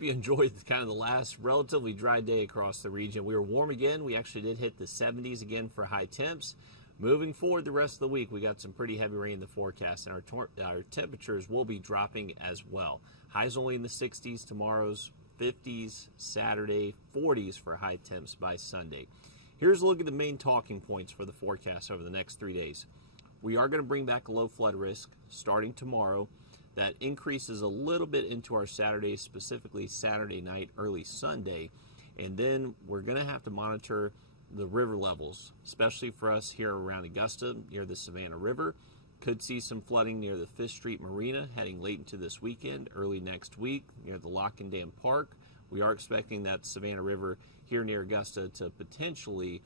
hope you enjoyed kind of the last relatively dry day across the region. We were warm again. We actually did hit the 70s again for high temps. Moving forward the rest of the week, we got some pretty heavy rain in the forecast, and our temperatures will be dropping as well. Highs only in the 60s, tomorrow's 50s, Saturday, 40s for high temps by Sunday. Here's a look at the main talking points for the forecast over the next 3 days. We are going to bring back a low flood risk starting tomorrow. That increases a little bit into our Saturday, specifically Saturday night, early Sunday. And then we're going to have to monitor the river levels, especially for us here around Augusta, near the Savannah River. Could see some flooding near the 5th Street Marina heading late into this weekend, early next week, near the Lock and Dam Park. We are expecting that Savannah River here near Augusta to potentially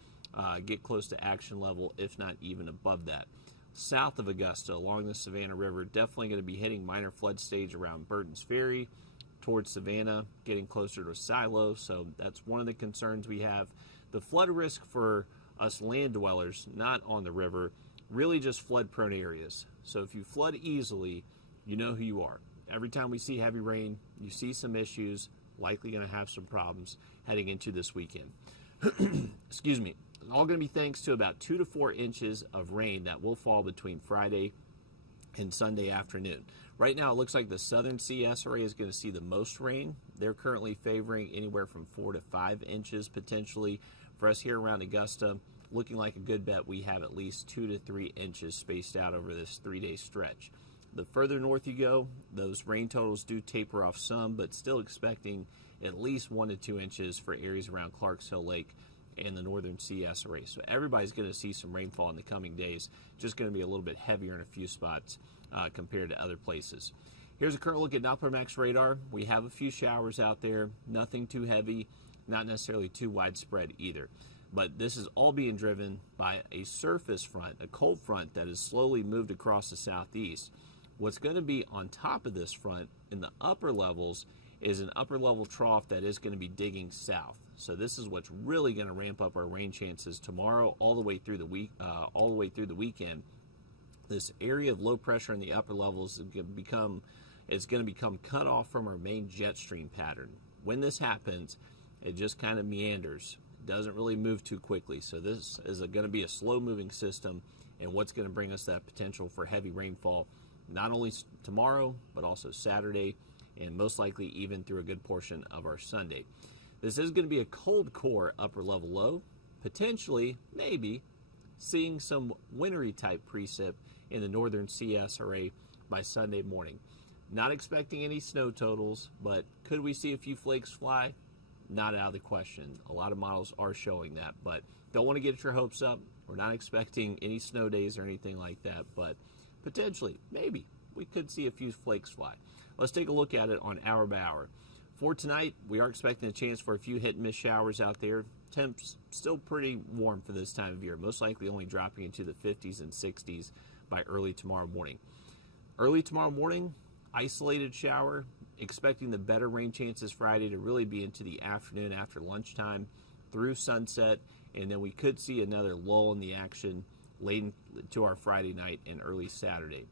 get close to action level, if not even above that. South of Augusta, along the Savannah River, definitely going to be hitting minor flood stage around Burton's Ferry, towards Savannah, getting closer to Silo, so that's one of the concerns we have. The flood risk for us land dwellers, not on the river, really just flood-prone areas. So if you flood easily, you know who you are. Every time we see heavy rain, you see some issues, likely going to have some problems heading into this weekend. Excuse me. All going to be thanks to about 2 to 4 inches of rain that will fall between Friday and Sunday afternoon. Right now, it looks like the southern CSRA is going to see the most rain. They're currently favoring anywhere from 4 to 5 inches potentially. For us here around Augusta, looking like a good bet, we have at least 2 to 3 inches spaced out over this 3-day stretch. The further north you go, those rain totals do taper off some, but still expecting at least 1 to 2 inches for areas around Clarks Hill Lake and the northern CSRA. So everybody's going to see some rainfall in the coming days, just going to be a little bit heavier in a few spots compared to other places. Here's a current look at Doppler Max radar. We have a few showers out there, nothing too heavy, not necessarily too widespread either. But this is all being driven by a surface front, a cold front that has slowly moved across the southeast. What's going to be on top of this front in the upper levels is an upper level trough that is going to be digging south. So this is what's really going to ramp up our rain chances tomorrow all the way through the week, all the way through the weekend. This area of low pressure in the upper levels is going to become cut off from our main jet stream pattern. When this happens, it just kind of meanders. It doesn't really move too quickly. So this is going to be a slow moving system, and what's going to bring us that potential for heavy rainfall not only tomorrow, but also Saturday, and most likely even through a good portion of our Sunday. This is going to be a cold core upper level low, potentially, maybe, seeing some wintry type precip in the northern CSRA by Sunday morning. Not expecting any snow totals, but could we see a few flakes fly? Not out of the question. A lot of models are showing that, but don't want to get your hopes up. We're not expecting any snow days or anything like that, but potentially, maybe, we could see a few flakes fly. Let's take a look at it on hour by hour. For tonight, we are expecting a chance for a few hit and miss showers out there. Temps still pretty warm for this time of year, most likely only dropping into the 50s and 60s by early tomorrow morning. Early tomorrow morning, isolated shower, expecting the better rain chances Friday to really be into the afternoon after lunchtime through sunset, and then we could see another lull in the action late into our Friday night and early Saturday.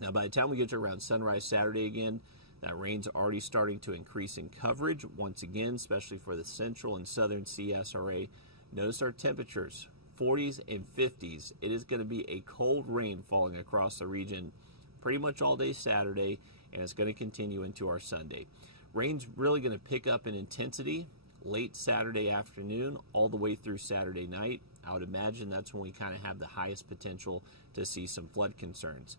Now, by the time we get to around sunrise Saturday again, that rain's already starting to increase in coverage once again, especially for the central and southern CSRA. Notice our temperatures, 40s and 50s. It is going to be a cold rain falling across the region pretty much all day Saturday, and it's going to continue into our Sunday. Rain's really going to pick up in intensity late Saturday afternoon all the way through Saturday night. I would imagine that's when we kind of have the highest potential to see some flood concerns.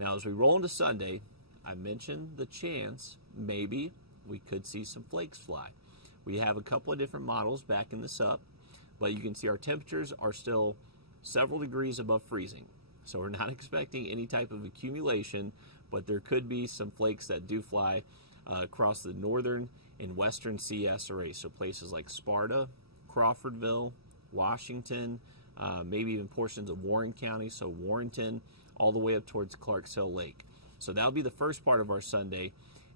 Now, as we roll into Sunday, I mentioned the chance, maybe, we could see some flakes fly. We have a couple of different models backing this up, but you can see our temperatures are still several degrees above freezing. So we're not expecting any type of accumulation, but there could be some flakes that do fly across the northern and western CSRA. So places like Sparta, Crawfordville, Washington, maybe even portions of Warren County, so Warrenton, all the way up towards Clarks Hill Lake. So that'll be the first part of our Sunday,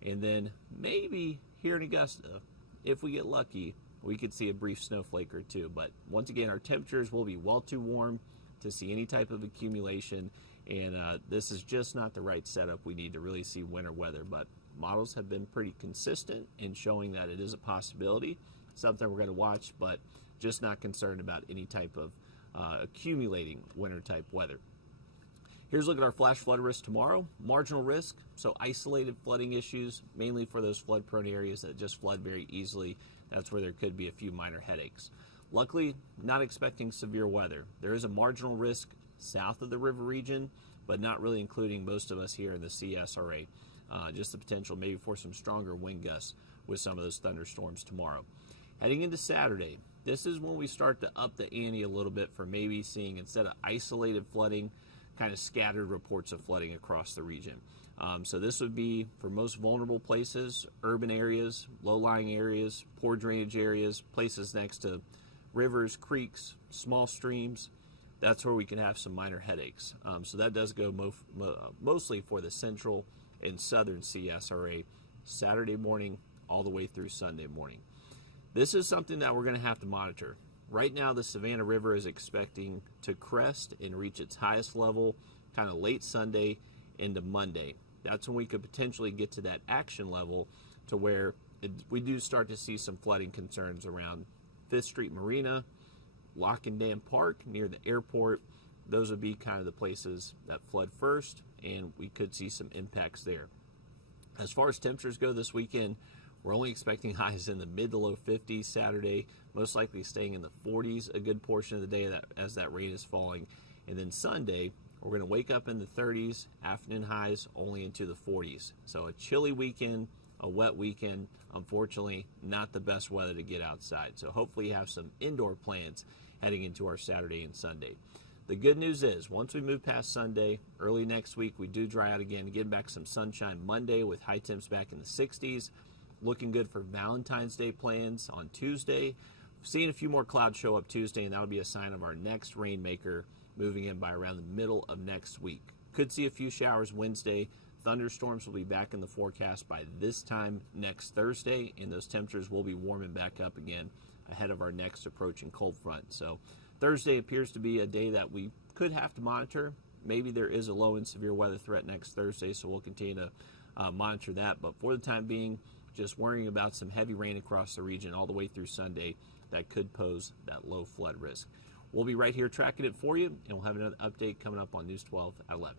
and then maybe here in Augusta, if we get lucky, we could see a brief snowflake or two. But once again, our temperatures will be well too warm to see any type of accumulation, and this is just not the right setup we need to really see winter weather. But Models have been pretty consistent in showing that it is a possibility, something we're going to watch, but just not concerned about any type of accumulating winter-type weather. Here's a look at our flash flood risk tomorrow. Marginal risk, so isolated flooding issues, mainly for those flood-prone areas that just flood very easily. That's where there could be a few minor headaches. Luckily, not expecting severe weather. There is a marginal risk south of the river region, but not really including most of us here in the CSRA. Just the potential maybe for some stronger wind gusts with some of those thunderstorms tomorrow. Heading into Saturday, this is when we start to up the ante a little bit for maybe seeing, instead of isolated flooding, kind of scattered reports of flooding across the region. So this would be for most vulnerable places, urban areas, low-lying areas, poor drainage areas, places next to rivers, creeks, small streams. That's where we can have some minor headaches. So that does go mostly for the central and southern CSRA, Saturday morning all the way through Sunday morning. This is something that we're going to have to monitor. Right now, the Savannah River is expecting to crest and reach its highest level kind of late Sunday into Monday. That's when we could potentially get to that action level to where we do start to see some flooding concerns around 5th Street Marina, Lock and Dam Park near the airport. Those would be kind of the places that flood first, and we could see some impacts there. As far as temperatures go this weekend, we're only expecting highs in the mid to low 50s Saturday, most likely staying in the 40s a good portion of the day as that rain is falling. And then Sunday, we're going to wake up in the 30s, afternoon highs only into the 40s. So a chilly weekend, a wet weekend, unfortunately not the best weather to get outside. So hopefully you have some indoor plans heading into our Saturday and Sunday. The good news is, once we move past Sunday, early next week, we do dry out again, getting back some sunshine Monday with high temps back in the 60s. Looking good for Valentine's Day plans on Tuesday. Seeing a few more clouds show up Tuesday, and that'll be a sign of our next rainmaker moving in by around the middle of next week. Could see a few showers Wednesday. Thunderstorms will be back in the forecast by this time next Thursday, and those temperatures will be warming back up again ahead of our next approaching cold front. So Thursday appears to be a day that we could have to monitor. Maybe there is a low and severe weather threat next Thursday, so we'll continue to monitor that. But for the time being, just worrying about some heavy rain across the region all the way through Sunday that could pose that low flood risk. We'll be right here tracking it for you, and we'll have another update coming up on News 12 at 11.